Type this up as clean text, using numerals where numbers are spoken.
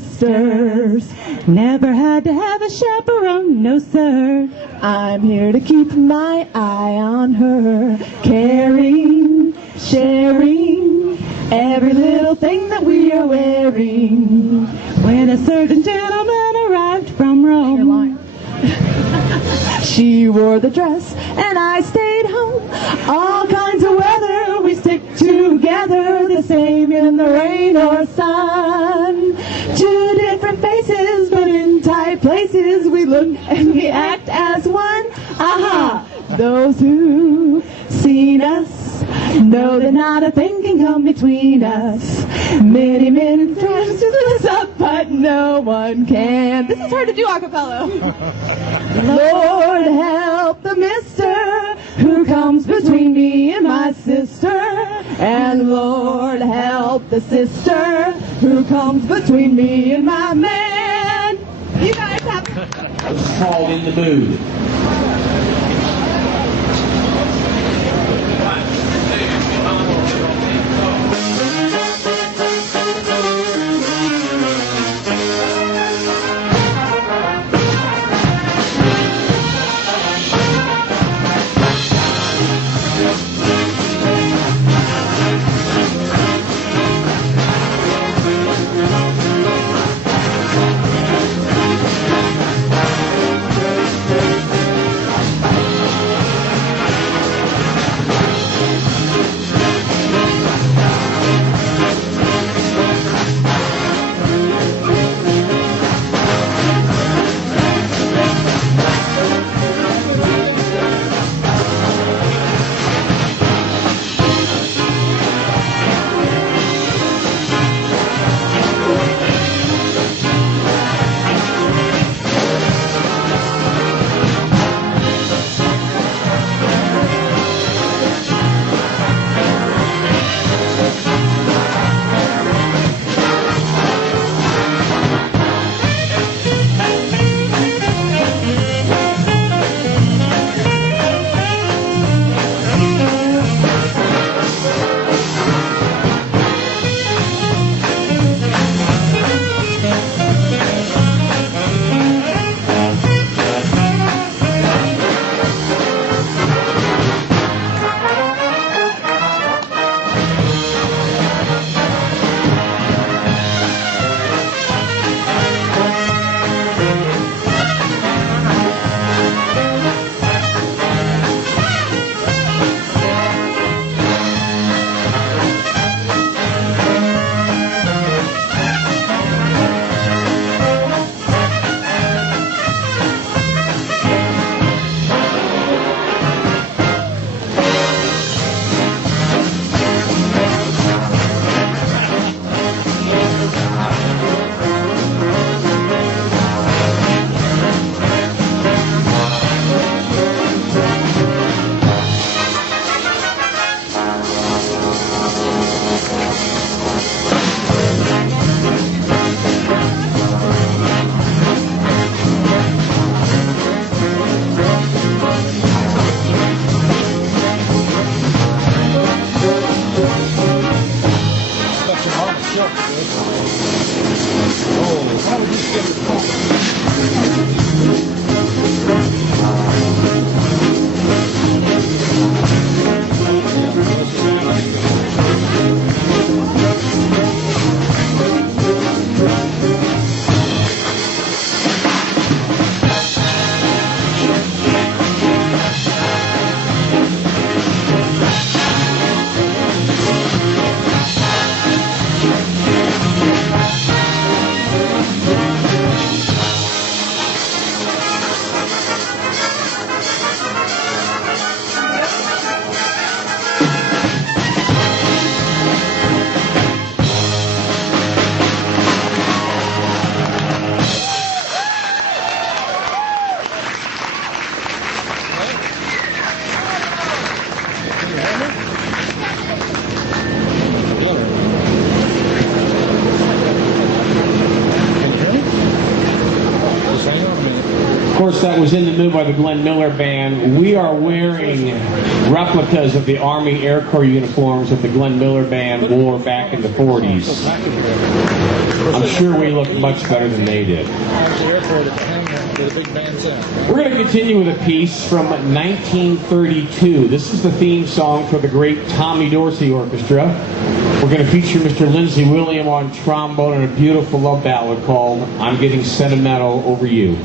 sisters. Never had to have a chaperone, no sir. I'm here to keep my eye on her, caring, sharing every little thing that we are wearing. When a certain gentleman arrived from Rome, she wore the dress and I stayed home. All kinds of weather, we stick together, the same in the rain or sun. Two different faces, but in tight places, we look and we act as one. Aha! Those who seen us know that not a thing can come between us. Many men try to split us up, but no one can. This is hard to do a cappella. Lord help the mister who comes between me and my sister. And Lord help the sister who comes between me and my man. You guys have... It's called In the Mood. course, that was In the Mood by the Glenn Miller Band. We are wearing replicas of the Army Air Corps uniforms that the Glenn Miller Band wore back in the 40s. I'm sure we look much better than they did. We're going to continue with a piece from 1932. This is the theme song for the great Tommy Dorsey Orchestra. We're going to feature Mr. Lindsey William on trombone and a beautiful love ballad called I'm Getting Sentimental Over You.